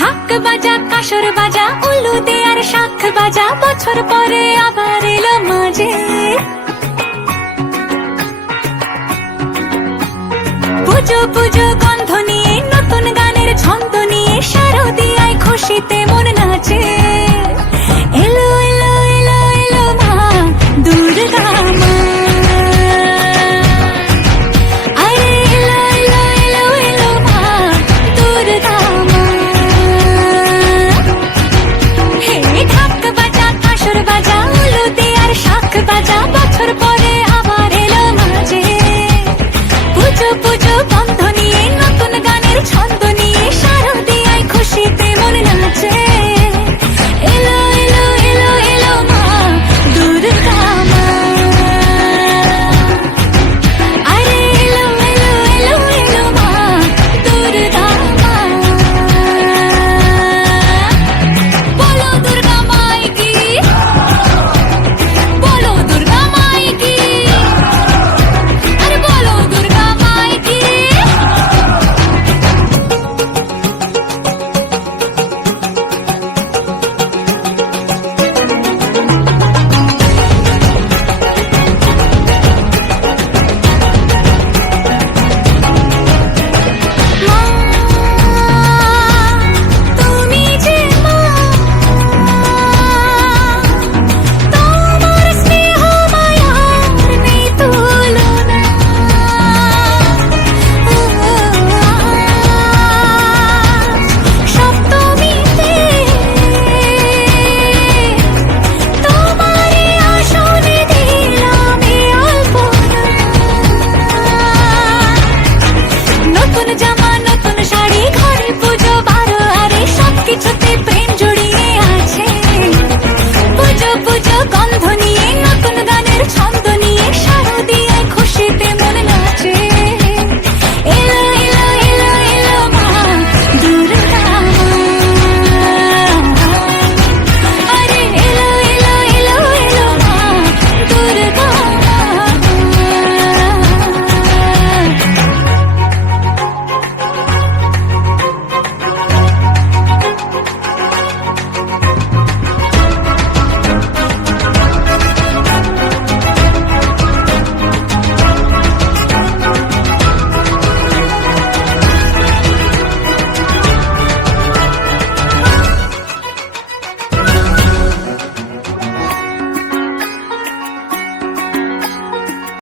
ঢাক বাজা কাসর বাজা উলু দে আর শাখ বাজা, বছর পরে আবার এলো মাঝে। পুজো পুজো গন্ধ নিয়ে নতুন গানের ছন্দ নিয়ে শারদিয়ায় খুশিতে মন নাচে। এলো এলো এলো এলো মা দুর্গা মা, আরে এলো এলো এলো এলো মা দুর্গা মা। হে ঢাক বাজা কাসর বাজা উলু দে আর শাখ বাজা, বছর পরে আবার এলো মাঝে। পুজো পুজো বন্ধ নিয়ে নতুন গানের ছন্দ